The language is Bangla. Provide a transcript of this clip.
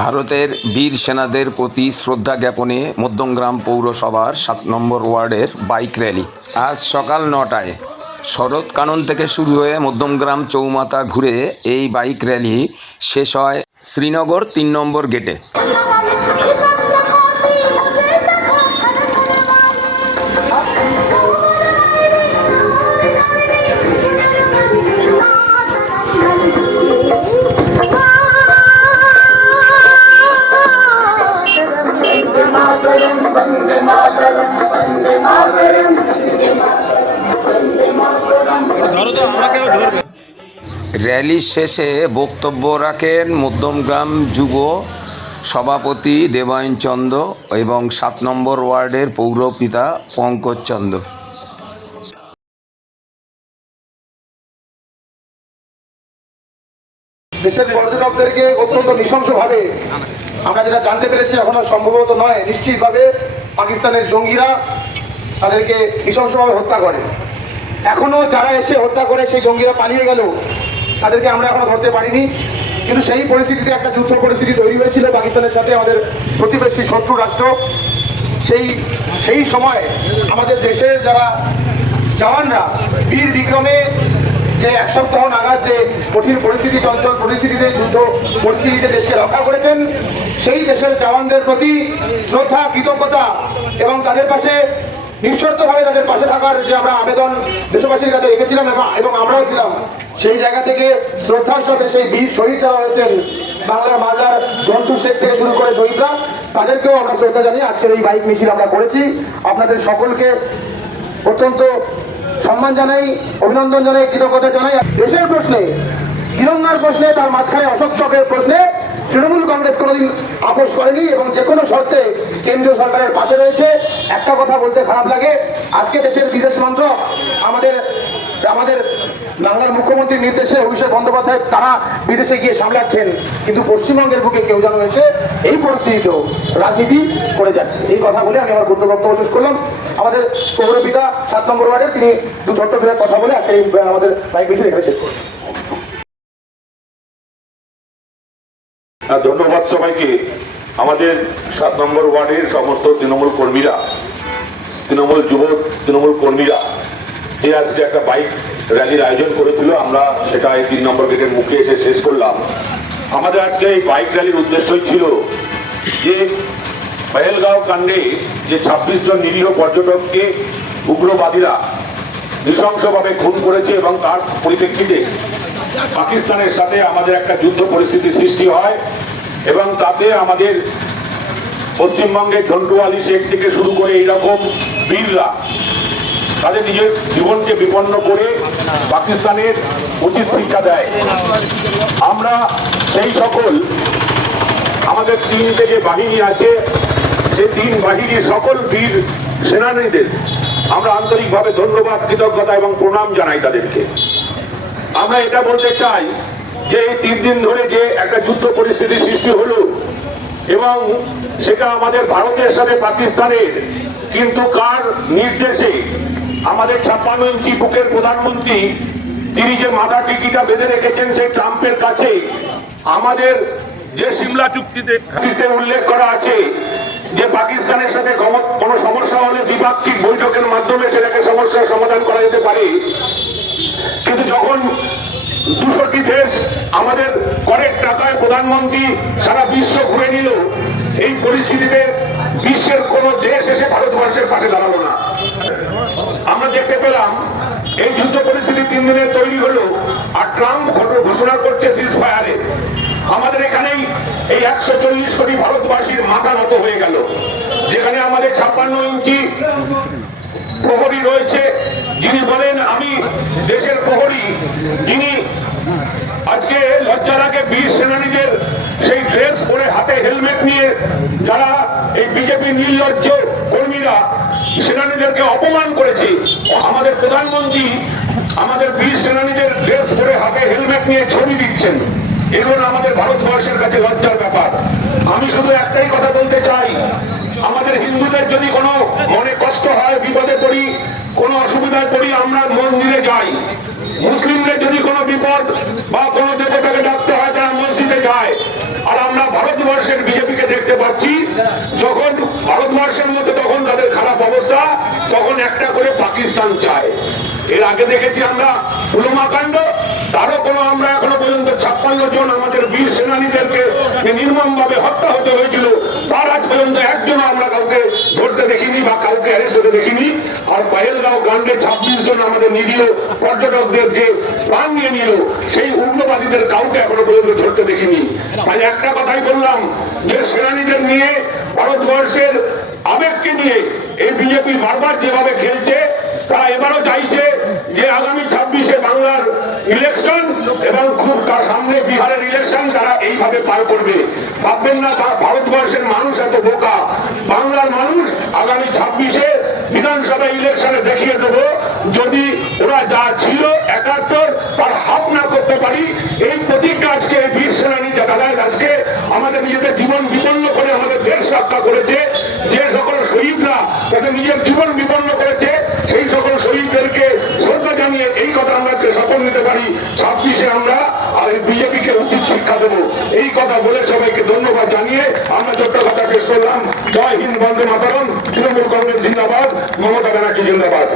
ভারতের বীর সেনাদের প্রতি শ্রদ্ধা জ্ঞাপনে মধ্যমগ্রাম পৌরসভার সাত নম্বর ওয়ার্ডের বাইক র্যালি। আজ সকাল নটায় শরৎ কানন থেকে শুরু হয়ে মধ্যমগ্রাম চৌমাথা ঘুরে এই বাইক র্যালি শেষ হয় শ্রীনগর তিন নম্বর গেটে। র্যালি শেষে বক্তব্য রাখেন মধ্যমগ্রাম যুব সভাপতি দেবায়ন চন্দ এবং সাত নম্বর ওয়ার্ডের পৌরপিতা পঙ্কজ চন্দ। দেশের পর্যটকদেরকে অত্যন্ত নৃশংসভাবে আমরা যেটা জানতে পেরেছি এখনও সম্ভবত নয় নিশ্চিতভাবে পাকিস্তানের জঙ্গিরা তাদেরকে নৃশংসভাবে হত্যা করে। এখনও যারা এসে হত্যা করে সেই জঙ্গিরা পালিয়ে গেল, তাদেরকে আমরা এখনও ধরতে পারিনি। কিন্তু সেই পরিস্থিতিতে একটা যুদ্ধ পরিস্থিতি তৈরি হয়েছিল পাকিস্তানের সাথে আমাদের প্রতিবেশী শত্রু রাষ্ট্র। সেই সেই সময় আমাদের দেশের যারা জওয়ানরা, বীর বিক্রমে যে এক সপ্তাহ নাগাদ যে কঠিন পরিস্থিতি, চঞ্চল পরিস্থিতিতে যুদ্ধ পরিস্থিতিতে দেশকে রক্ষা করেছেন, সেই দেশের জওয়ানদের প্রতি শ্রদ্ধা, কৃতজ্ঞতা এবং তাদের পাশে নিঃশর্তভাবে তাদের পাশে থাকার যে আমরা আবেদন দেশবাসীর কাছে রেখেছিলাম এবং- আমরাও ছিলাম, সেই জায়গা থেকে শ্রদ্ধার সাথে সেই বীর শহীদ যারা হয়েছেন, বাংলার মাজার জন্টু শেখ থেকে শুরু করে শহীদরা, তাদেরকেও আমরা শ্রদ্ধা জানিয়ে আজকের এই বাইক মিছিল আমরা করেছি। আপনাদের সকলকে অত্যন্ত সম্মান জানাই, অভিনন্দন জানাই, কৃতজ্ঞতা জানাই। দেশের প্রশ্নে, তিরঙ্গার প্রশ্নে, তার মাঝখানে অশোক চক্রের প্রশ্নে তৃণমূল কংগ্রেস কোনোদিন আপোষ করেনি এবং যে কোনো শর্তে কেন্দ্রীয় সরকারের পাশে রয়েছে। একটা কথা বলতে খারাপ লাগে, আজকে দেশের বিদেশ মন্ত্রক, আমাদের আমাদের বাংলার মুখ্যমন্ত্রীর নির্দেশে অভিষেক বন্দ্যোপাধ্যায় তারা বিদেশে গিয়ে সামলাচ্ছেন, কিন্তু পশ্চিমবঙ্গের বুকে কেউ যেন এসে এই পরিস্থিতিতেও রাজনীতি করে যাচ্ছে। এই কথা বলে আমি আমার গুরুত্ব বক্তব্য শেষ করলাম। আমাদের পৌরপিতা সাত নম্বর ওয়ার্ডে তিনি দু ছোট্ট কথা বলে আজকে আমাদের বাইক মিছিল এখানে শেষ করবেন ধন্যবাদ সবাইকে। আমাদের সাত নম্বর ওয়ার্ডের সমস্ত তৃণমূল কর্মীরা, তৃণমূল যুব, তৃণমূল কর্মীরা, যে আজকে একটা বাইক র্যালির আয়োজন করেছিল, আমরা সেটা এই তিন নম্বর গেটের মুখে এসে শেষ করলাম। আমাদের আজকে এই বাইক র্যালির উদ্দেশ্যই ছিল যে পেহেলগাঁও কাণ্ডে যে ছাব্বিশ জন নিরীহ পর্যটককে উগ্রবাদীরা নৃশংসভাবে খুন করেছে এবং তার পরিপ্রেক্ষিতে পাকিস্তানের সাথে আমাদের একটা যুদ্ধ পরিস্থিতি সৃষ্টি হয় এবং তাতে আমাদের পশ্চিমবঙ্গে ঝন্টু আলী শেখ থেকে শুরু করে এইরকম বীররা তাদের নিজের জীবনকে বিপন্ন করে পাকিস্তানের উচিত শিক্ষা দেয়। আমরা সেই সকল, আমাদের তিন থেকে বাহিনী আছে, সেই তিন বাহিনীর সকল বীর সেনানীদের আমরা আন্তরিকভাবে ধন্যবাদ, কৃতজ্ঞতা এবং প্রণাম জানাই তাদেরকে। আমরা এটা বলতে চাই যে এই তিন দিন ধরে যে একটা যুদ্ধ পরিস্থিতি সৃষ্টি হলো, এবং সেটা আমাদের ভারতের সাথে পাকিস্তানের, কিন্তু কার নির্দেশে আমাদের ছাপ্পান্ন ইঞ্চি বুকের প্রধানমন্ত্রী তিনি যে মাথা টিকিটা বেঁধে রেখেছেন সেই ট্রাম্পের কাছে, আমাদের যে সিমলা চুক্তিতে উল্লেখ করা আছে যে পাকিস্তানের সাথে কোনো সমস্যা হলে দ্বিপাক্ষিক বৈঠকের মাধ্যমে সেটাকে সমস্যার সমাধান করা যেতে পারে কিন্তু যখন দুশোটি দেশ আমাদের করের টাকায় প্রধানমন্ত্রী সারা বিশ্ব ঘুরে নিল, এই পরিস্থিতিতে বিশ্বের কোন দেশ এসে ভারতবর্ষের পাশে দাঁড়াল না। আমরা দেখতে পেলাম, এই যুদ্ধ পরিস্থিতি তিন দিনের তৈরি হলো আর ট্রাম্প ঘোষণা করছে সিজ ফায়ারে আমাদের এখানেই এই একশো চল্লিশ কোটি ভারতবাসীর মাথা নত হয়ে গেল, যেখানে আমাদের ছাপ্পান্ন ইঞ্চি প্রহরী রয়েছে। যিনি বলেন, আমি দেশের প্রহরী। যিনি আজকে লজ্জা লাগে বীর সেনানীদের সেই ড্রেস পরে হাতে হেলমেট নিয়ে যারা এই বিজেপি নির্লজ্জ কর্মীরা সেনানীদেরকে অপমান করেছে, আমাদের প্রধানমন্ত্রী আমাদের বীর সেনানীদের ড্রেস পরে হাতে হেলমেট নিয়ে ছবি দিচ্ছেন। এগুলো আমাদের ভারতবর্ষের কাছে লজ্জার ব্যাপার। আমি শুধু একটাই কথা বলতে চাই, আমাদের হিন্দুদের যদি কোনো অসুবিধায় পড়ি আমরা মন্দিরে যাই। মুসলিমদের যদি কোনো বিপদ বা কোনো দেবতাকে ডাকতে হয়, তারা মসজিদে যায়। আর আমরা ভারতবর্ষের বিজেপিকে দেখতে পাচ্ছি, যখন ভারতবর্ষের মধ্যে তখন তাদের খারাপ অবস্থা, তখন একটা করে পাকিস্তান চায়। এর আগে দেখেছি আমরা পুলমা কাণ্ড, তারও কোনো আমরা এখনও পর্যন্ত ছাপ্পান্ন জন আমাদের বীর সেনানীদেরকে নির্মমভাবে হত্যা হতে হয়েছিল। কাণ্ডে ছাব্বিশ জন আমাদের নিরীহ পর্যটকদের যে প্রাণ নিয়ে নিল, সেই উগ্রবাদীদের কাউকে এখনও পর্যন্ত ধরতে দেখিনি। তাই একটা কথাই বললাম, যে সেনানীদের নিয়ে ভারতবর্ষের আবেগকে নিয়ে এই বিজেপি বারবার যেভাবে খেলছে তারা এবারও চাইছে যে আগামী ছাব্বিশে বাংলার ইলেকশন এবং খুব তার সামনে বিহারের ইলেকশন তারা এইভাবে পার করবে। ভাববেন না ভারতবর্ষের মানুষ এত বোকা। বাংলার মানুষ আগামী ছাব্বিশে বিধানসভা ইলেকশনে দেখিয়ে দেবো, যদি ওরা যা ছিল একাত্তর, তার হাফ না করতে পারি। এই প্রতিজ্ঞা আজকে এই বীর সেনানী দাদায় আজকে আমাদের নিজেদের জীবন বিপন্ন করে আমাদের দেশ রক্ষা করেছে, যে সকল শহীদরা তাদের নিজের জীবন বিপন্ন করেছে, সেই সকল শহীদদেরকে শ্রদ্ধা জানিয়ে এই কথা আমরা আজকে শপথ নিতে পারি, ছাব্বিশে আমরা আর এই বিজেপিকে উচিত শিক্ষা দেবো। এই কথা বলে সবাইকে ধন্যবাদ জানিয়ে আমরা ছোট্ট কথা শেষ করলাম। জয় হিন্দ, বন্দে মাতারম। ধন্যবাদ।